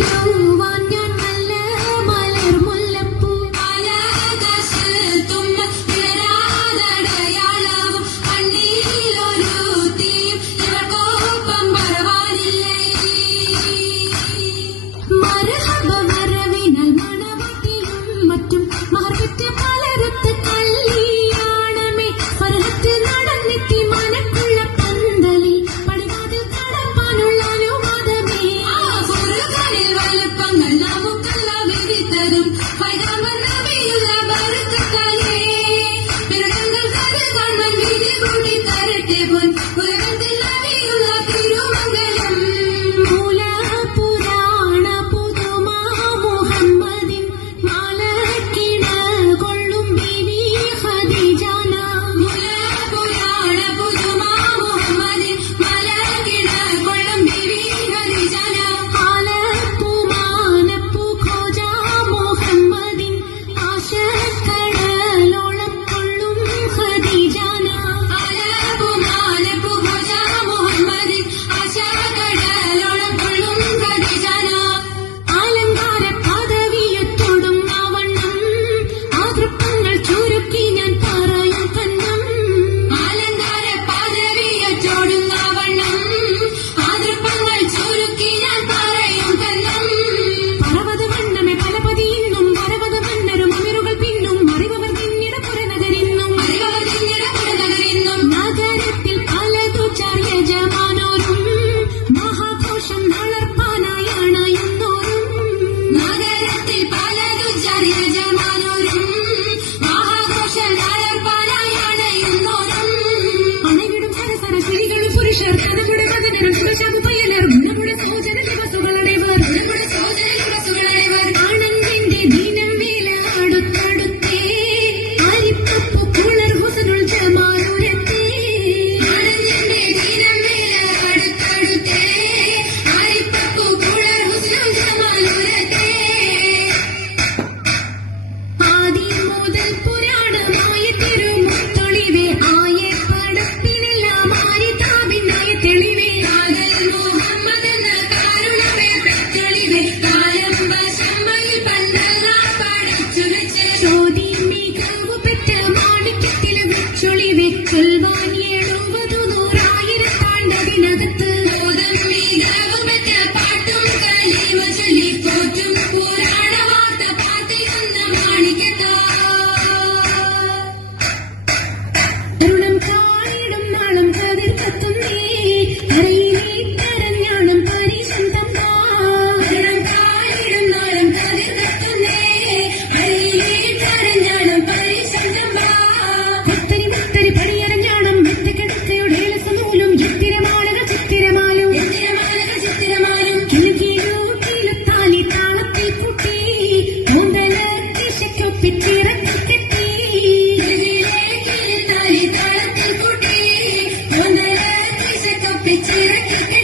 Hallelujah. மஞ்சளே போற்றும் ദിശയ്ക്കൊപ്പിച്ചിറക്കി